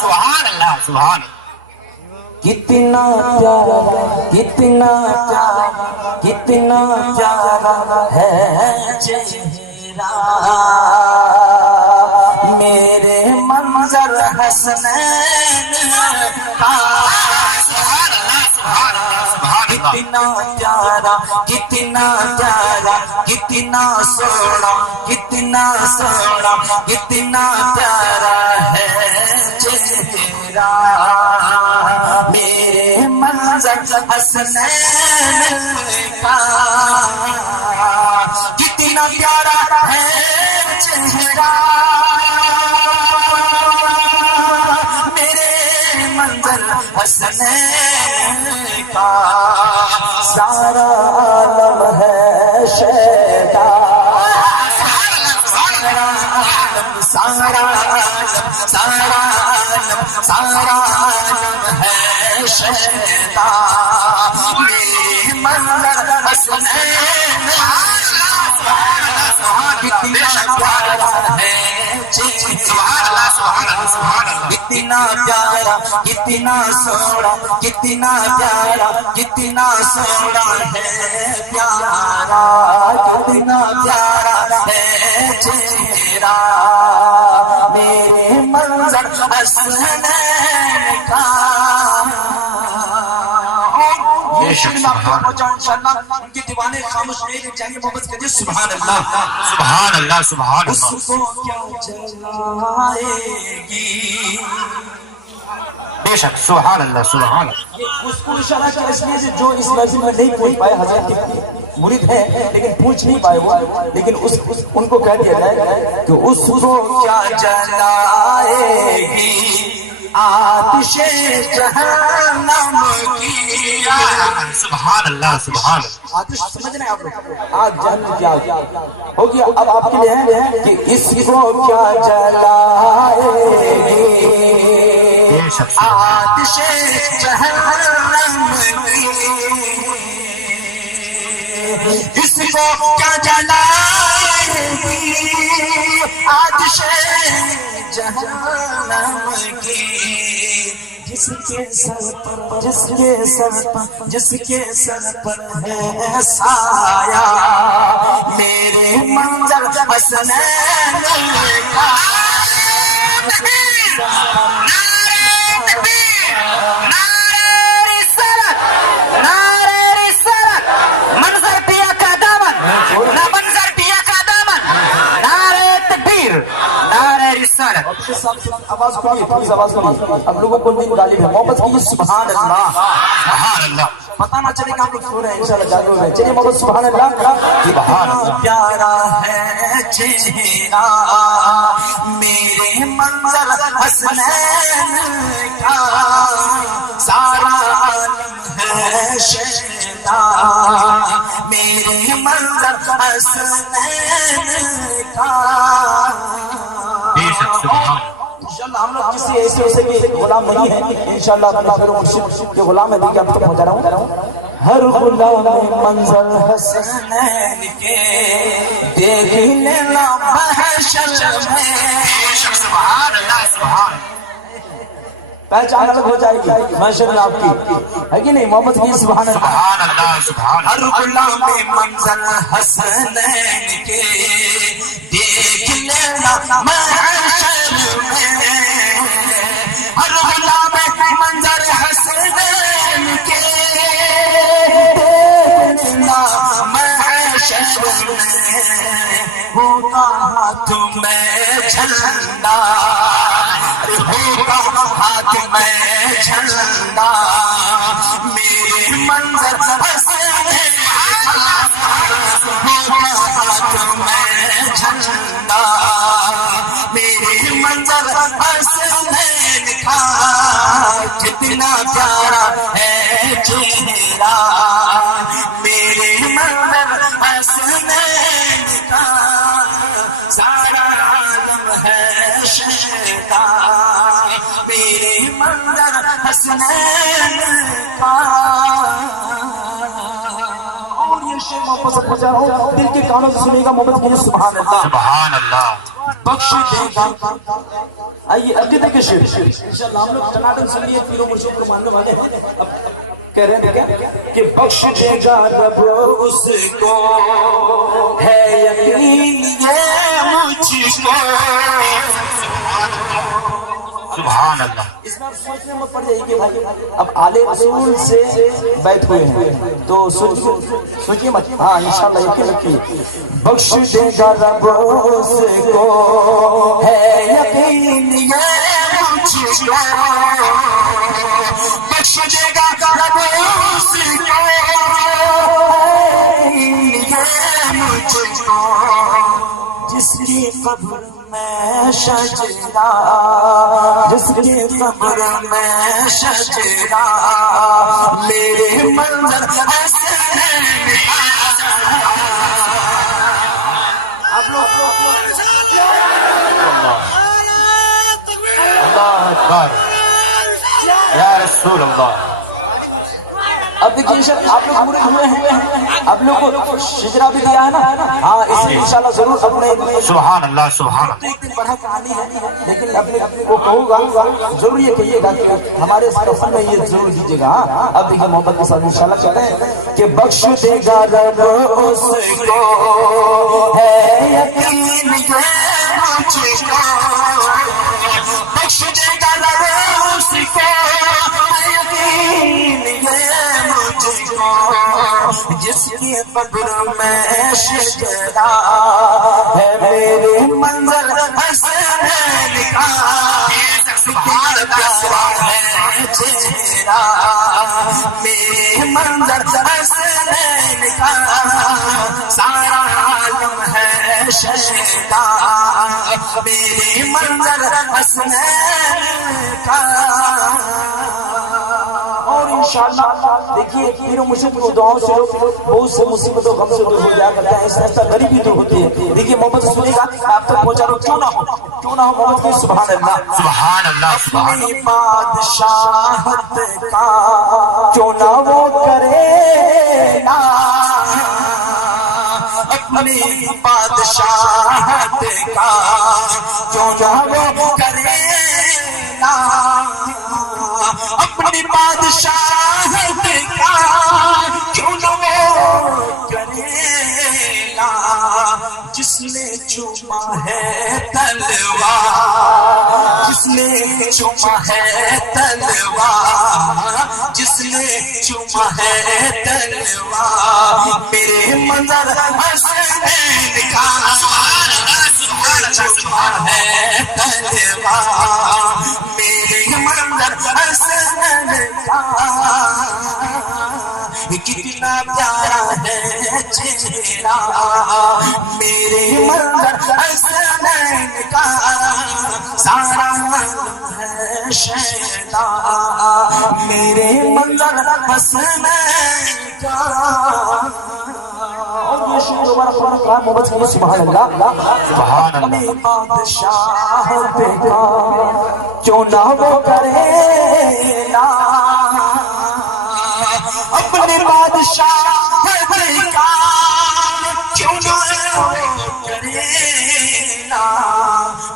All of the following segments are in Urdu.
سبحان اللہ سبحان اللہ. کتنا پیارا کتنا پیارا کتنا پیارا ہے چہرہ میرے منظر حسنین کا. کتنا پیارا کتنا پیارا کتنا سونا کتنا سونا کتنا پیارا ہے چہرہ میرے منظر حسنین کا. کتنا پیارا ہے چہرہ میرے منظر حسنین کا. سارا عالم ہے شیدا سارا عالم سارا عالم ہے شیدا میرے منظر حسنین کتنا پیارا ہے کتنا پیارا کتنا سونا کتنا پیارا کتنا سونا ہے پیارا کتنا پیارا ہے چہرہ میرے منظر حسنین کا. ان کے دیوانے خاموش نہیں رہ جائیں گے. محبت کہتے سبحان اللہ سبحان اللہ سبحان اس اللہ. کو کیا جلائے گی. بے شک سبحان اللہ سبحان اللہ. اس کو اشارہ کیا اس لیے جو اس لفظ میں نہیں پوچھ پائے حضرت کے مرید ہیں لیکن پوچھ نہیں پائے وہ لیکن ان کو کہہ دیا جائے کہ اس کو کیا جلائے گی آتش جہنم کی. سبحان اللہ سبحان اللہ. آتش سمجھ رہے ہیں آپ لوگ آگ جہنم کی آگ ہو گیا. اب آپ کے لیے ہے کہ اس کو کیا جلائے گی آتش جہنم کی. اس کو کیا جلائے گی آتش جہنم کی. جس کے سر پر ہے سایہ میرے منظر حسنین کا. آواز کھولیے پلیز آواز کھولیے. اب لوگوں کو دن غالب ہے. محبت کیجیے سبحان اللہ سبحان اللہ. پتہ نہ چلے کہ آپ لوگ سو رہے ہیں انشاءاللہ جاگے ہوئے ہیں. چلیے محبت سبحان اللہ. سبحان اللہ. پیارا ہے چہرہ میرے منظر حسنین کا. سارا عالم ہے شیدا میرے منظر حسنین کا. انشاءاللہ ہم لوگ کسی ایسے کے غلام نہیں ہیں. انشاءاللہ اپنے پھر مرشد کے غلام ہے. دیکھیں آپ تک پہنچا رہا ہوں. ہر غلام منظر حسنین کے دیکھ لینا محشر میں. سبحان اللہ سبحان اللہ. پہچان الگ ہو جائے گی محشر میں آپ کی ہے کہ نہیں. محمد کی سبحان اللہ سبحان اللہ سبحان اللہ. ہر غلام منظر حسنین کے دیکھ لینا محشر میں. ہر غلام منظر حسنین کے دیکھ لینا محشر میں. ہوگا ہاتھ میں جھنڈا ہوگا ہاتھ میں جھنڈا میرے منظر حسنین کا. ہوگا ہاتھ میں جھنڈا میرے منظر حسنین کا. کتنا پیارا ہے چہرہ میرے منظر حسنین کا. سارا عالم ہے شیدا میرے منظر حسنین کا. اور یہ شعر محبت سے پہنچا رہا ہوں. دل کے کانوں سے سنیے گا. محبت کی سبحان اللہ سبحان اللہ. بخش دے گا. آئیے عقیدے کے شعر انشاءاللہ ہم لوگ ٹناٹن سن لیے پیروں مرشدوں کو ماننے والے ہیں. اب کہہ رہے ہیں کیا کہ بخش دے گا رب اس کو ہے یقین یہ مجھ کو. سبحان اللہ. اس میں آپ سوچنے مت پڑ جائے گی بھائی اب آل رسول سے بیعت ہوئے ہیں تو سوچیے مت. ہاں انشاءاللہ یقین رکھیے. بخش دے گا رب اس کو ہے یقین یہ مجھ کو. بخش دے گا رب اس کو یہ مجھ کو. جس کی قبر میں شجرا جس کی قبر میں شجرا میرے منظر حسین. آپ لوگ اللہ اکبر یا رسول اللہ. اب دیکھیے سر آپ لوگ پورے ہوئے ہیں آپ لوگ کو شجرا بھی دیا ہے نا. ہاں اس میں انشاءاللہ ضرور اپنے سبحان اللہ سبحان اللہ. ایک دن پڑھا کہانی ہے لیکن اپنے کو کہوں گا ضرور یہ کہیے گا کہ ہمارے فن میں یہ ضرور دیجیے گا. اب دیکھیے محبت کے ساتھ انشاءاللہ کہتے ہیں کہ بخش دے گا رب اس کو ہے یقین یہ مجھ کو. بخش دے گا رب اس کو یقین یہ مجھ کو. جس کی قبر میں شجرا ہے میرے منظر حسین کا. کتنا پیارا ہے چہرہ میرے منظر حسین کا. سارا عالم ہے شہدا میرے منظر حسین کا. اور انشاءاللہ دیکھیے پیر و مرشد کو دعاؤں سے لوگ بہت سے مصیبتوں غم سے دور ہو جایا کرتا ہے. اس طرح غریبی دور ہوتی ہے. دیکھیے محبت سنے گا آپ تک پہنچا رہا ہوں. کیوں نہ ہو محبت کی سبحان اللہ سبحان اللہ سبحان اپنی بادشاہت کا کیوں نہ وہ کرے نا. اپنی بادشاہت کا کیوں نہ وہ کرے نا. اپنی بادشاہت کا کیوں نہ وہ کرے نا. جس نے چوما ہے تلوار جس نے چوما ہے تلوار جس نے چوما ہے تلوار میرے منظر حسین کا. چوما ہے تلوار میرے منظر حسین کا. کتنا پیارا ہے چہرہ میرے منظر حسین کا. سارا ہے شہدا میرے منظر حسین کا. اور یہ شعر دوبارہ قرآن کا محبت کی سبحان اللہ سبحان اللہ. اپنی بادشاہت کا کیوں نہ وہ کرے نا. اپنی بادشاہت کا کیوں نہ وہ کرے نا.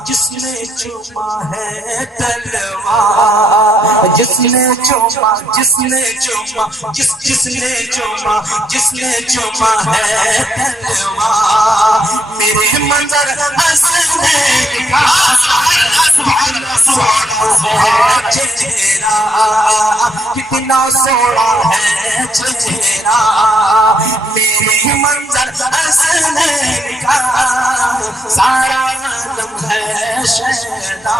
جس نے چوما ہے تلوار جس نے چوما جس نے چوما جس نے چوما جس نے چوما ہے تلوار میرے منظر حسین کا. چہرہ کتنا سوڑا ہے چہرہ میرے منظر حسین کا. سارا عالم ہے شہدا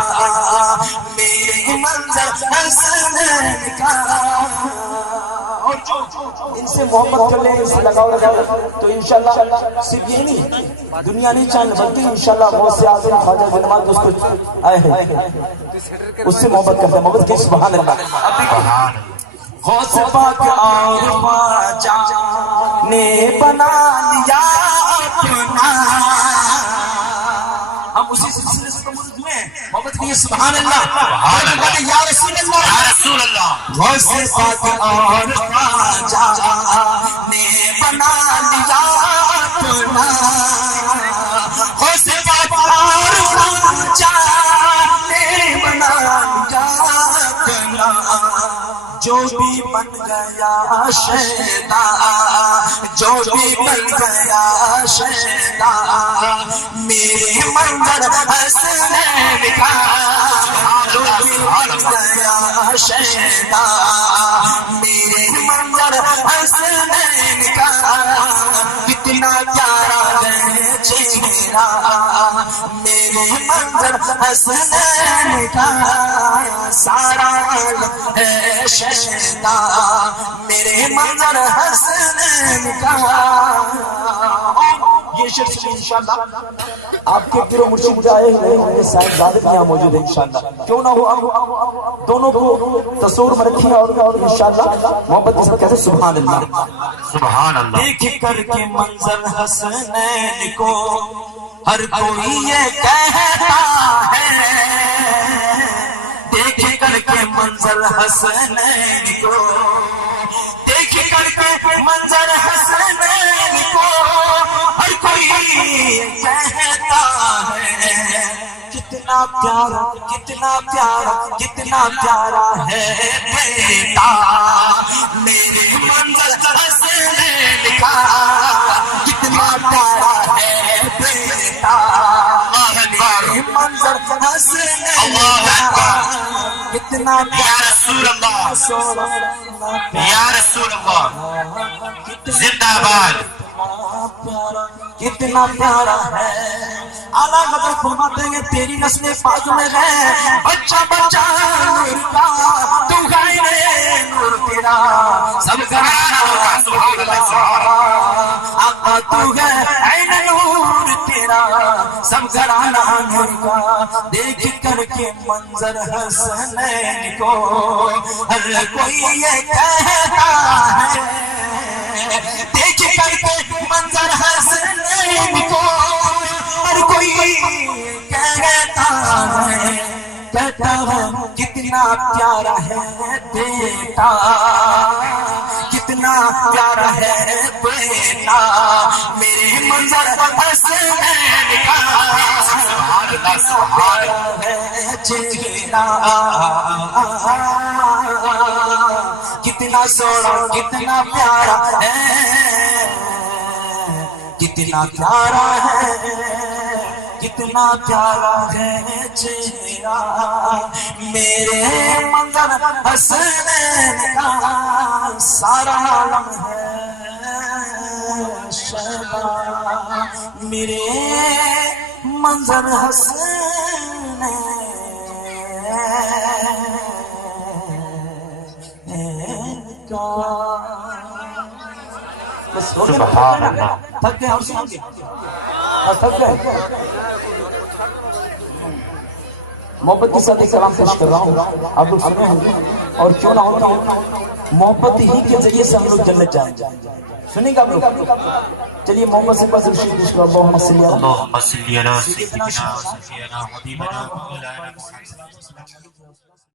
میرے منظر حسین کا. اور جو ان سے محبت کر لیں ان سے لگاؤ تو انشاءاللہ صرف یہ نہیں دنیا نہیں چاہیے بلکہ انشاءاللہ بہت سے اعظم خواجہ جنمات اس کو آئے ہیں اس سے محبت کرتے ہیں. محبت کی سبحان اللہ. غوث پاک اور خواجہ نے بنا لیا اپنا. ہم اسی سلسلے سے مرید ہوئے ہیں. محبت کی سبحان اللہ یا رسول اللہ یا رسول اللہ. غوث پاک اور خواجہ نے بنا لیا اپنا. غوث پاک اور جو بھی بن گیا شیطان، جو بھی بن گیا شیطان، میرے منظر حسنین کا، جو بھی بن گیا شیطان، میرے منظر حسنین کا، کتنا پیارا ہے چہرہ میرے منظر حسنین کا، سارا عالم ہے شیطان میرے منظر حسنین کا۔ یہ شخص انشاءاللہ آپ کے پیر و مرشد آئے ہوئے میرے صاحبزادے بھی یہاں موجود ہیں انشاءاللہ، کیوں نہ ہو آپ دونوں کو تصور میں رکھیں اور انشاءاللہ محبت کے ساتھ کہتے ہیں سبحان اللہ سبحان اللہ۔ دیکھ کر کے منظر حسنین کو ہر کوئی یہ کہتا ہے، دیکھ کر کے منظر حسنین کو، دیکھ کر کے منظر حسنین کو ہر کوئی کہتا ہے، کتنا پیارا کتنا پیارا کتنا پیارا ہے بیٹا میرے منظر حسنین کا، کتنا پیارا ہے بیٹا میرے منظر حسنین کا، کتنا یا رسول اللہ یا رسول اللہ زندہ باد۔ کتنا پیارا ہے۔ اعلیٰ حضرت فرماتے ہیں تیری نسل پاک میں ہے بچہ بچہ نور کا، تو غائب نور تیرا سب گھرانا، آقا تو ہے عین نور تیرا سب گھرانا نور کا، دیکھ کر کے منظر حسنین کو ہر کوئی یہ کہتا ہے، دیکھ کر کے منظر حسنین کو ہر کوئی کہتا ہے، کہتا ہے کتنا پیارا ہے بیٹا، کتنا پیارا ہے بیٹا میرے منظر حسنین کا، سبحان اللہ ہے چہرہ کتنا سونا کتنا پیارا ہے، کتنا پیارا ہے، کتنا پیارا ہے چہرہ میرے منظر حسنین کا، سارا عالم ہے شیطان میرے منظر حسنین کا۔ سبحان اللہ۔ تھک گئے اور سن گئے تھک گئے۔ محبت کے ساتھ ایک کلام پیش کر رہا ہوں، آپ لوگ سنے ہوں گے، اور کیوں نہ ہو تو محبت ہی کے ذریعے سے ہم لوگ جنت جائیں گے، سنیں گے آپ لوگ؟ چلیے محمد سے بس رشید پیش کرو، اللہم صلی اللہم صلی علی سیدنا و سفینا حبیبنا مولانا